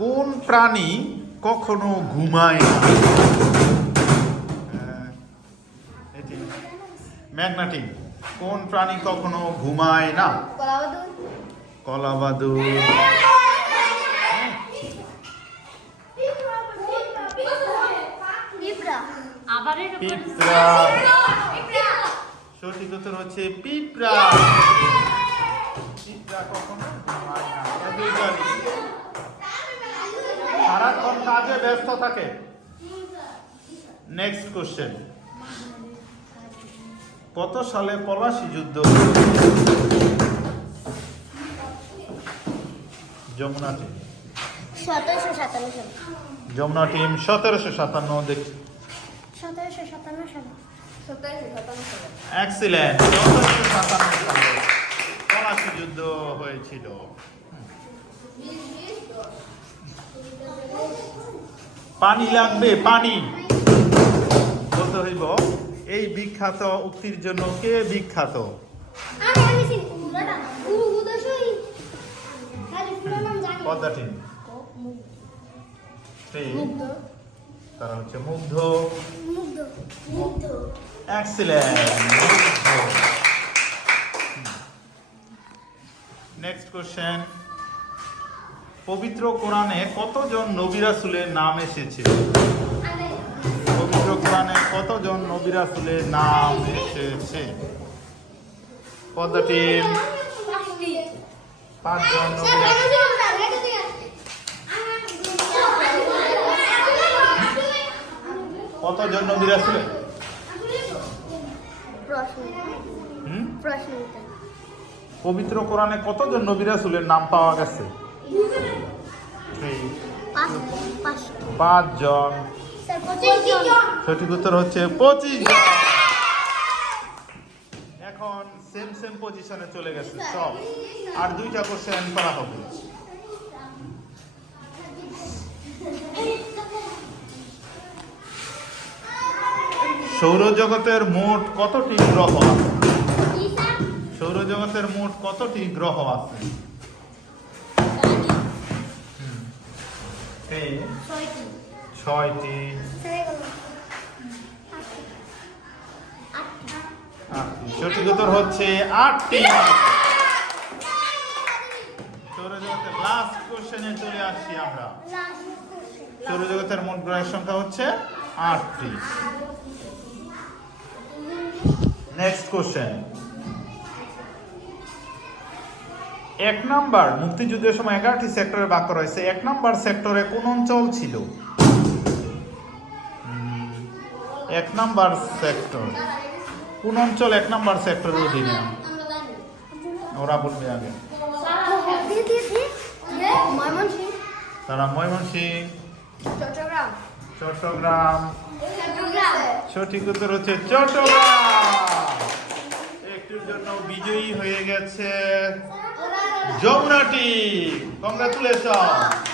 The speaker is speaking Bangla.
কোন প্রাণী কখনো ঘুমায় না? এটি ম্যাগনাটিক কোন প্রাণী কখনো ঘুমায় না? কলাবাদুর। কলাবাদুর। পিঁপড়া। আবার এরকম পিঁপড়া। সঠিক উত্তর হচ্ছে পিঁপড়া। পিঁপড়া কখনো ঘুমায় না। সারাক্ষণ কাজে ব্যস্ত থাকে? নেক্সট কোশ্চেন কত সালে পলাশি যুদ্ধ যমুনা টিম যমুনা টিম। সতেরোশো সাতান্ন দেখ সতেরোশো সাতান্ন সাল সতেরোশো সাতান্ন সাল। এক্সিলেন্ট সতেরোশো সাতান্ন সালে পলাশি যুদ্ধ হয়েছিল। পানি লাগবে পানি। বলতে হইব এই বিখ্যাত উক্তির জন্য কে বিখ্যাত? তারা হচ্ছে মুগ্ধ। মুগ্ধ মুগ্ধ। এক্সিলেন্ট নেক্সট কোশ্চেন পবিত্র কোরআনে কতজন নবী রাসূলের নাম এসেছে? পবিত্র কোরআনে কতজন নবী রাসূলের নাম এসেছে? পদ্মা টিম পাঁচজন কতজন নবী রাসূলের? প্রশ্ন হুম? প্রশ্ন উত্তর পবিত্র কোরআনে কতজন নবী রাসূলের নাম পাওয়া গেছে? পাঁচজন। সঠিক উত্তর হচ্ছে পঁচিশ এখন সেম সেম পজিশনে চলে গেছে, সব। আর দুইটা কোশ্চেন করা হবে। সৌরজগতের মোট কতটি গ্রহ আছে? সৌরজগতের মোট কতটি গ্রহ আছে? এই ছয়টি। সঠিক উত্তর হচ্ছে আটটি। সৌরজগতের লাস্ট কোশ্চেনে চলে আসছি আমরা। সৌরজগতের মোট গ্রহের সংখ্যা হচ্ছে আটটি। নেক্সট কোশ্চেন এক নাম্বার মুক্তিযুদ্ধের সময় এগারোটি সেক্টরে ভাগ করা হয়েছে এক নাম্বার সেক্টরে কোন অঞ্চল ছিল? এক নাম্বার সেক্টর। কোন অঞ্চল এক নাম্বার সেক্টরের অধীনে? ওরা বলবে আগে। তারা ময়মনসিংহ। চট্টগ্রাম। চট্টগ্রাম। সঠিক উত্তর হচ্ছে চট্টগ্রাম। জন্য বিজয়ী হয়ে গেছে যমুনাটি কংগ্রাচুলেশন